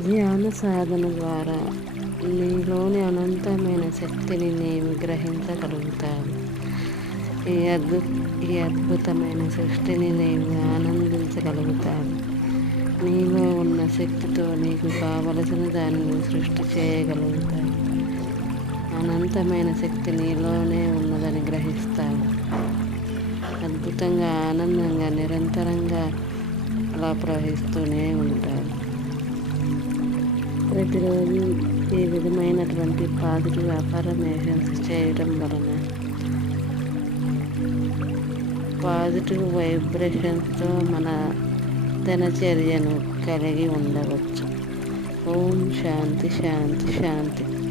ధ్యాన సాధన ద్వారా నీలోని అనంతమైన శక్తిని నీవు గ్రహించగలుగుతావు. ఈ అద్భుతమైన సృష్టిని నీవు ఆనందించగలుగుతావు. నీలో ఉన్న శక్తితో నీకు కావలసిన దానిని సృష్టి చేయగలుగుతావు. అనంతమైన శక్తి నీలోనే ఉన్నదని గ్రహిస్తావు. అద్భుతంగా, ఆనందంగా, నిరంతరంగా అలా ప్రవహిస్తూనే ఉంటావు. ప్రతిరోజు ఈ విధమైనటువంటి పాజిటివ్ అఫర్మేషన్స్ చేయడం వలన పాజిటివ్ వైబ్రేషన్స్తో మన దినచర్యను కలిగి ఉండవచ్చు. ఓం శాంతి శాంతి శాంతి.